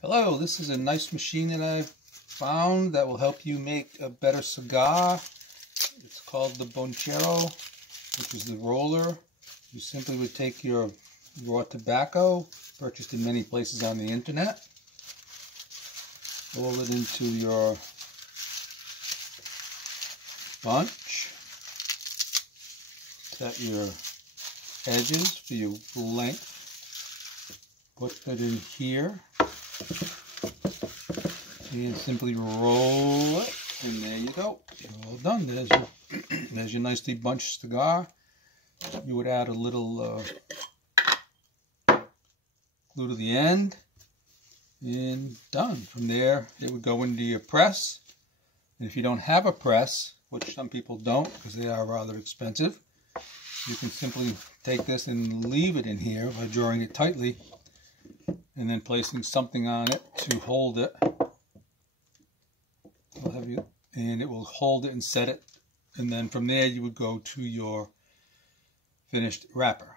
Hello, this is a nice machine that I've found that will help you make a better cigar. It's called the Buncharo, which is the roller. You simply would take your raw tobacco, purchased in many places on the internet, roll it into your bunch, set your edges for your length, put it in here, and simply roll it, and there you go. You're all done. There's your nicely bunched cigar. You would add a little glue to the end, and done. From there, it would go into your press. And if you don't have a press, which some people don't because they are rather expensive, you can simply take this and leave it in here by drawing it tightly and then placing something on it to hold it. And it will hold it and set it. And then from there you would go to your finished wrapper.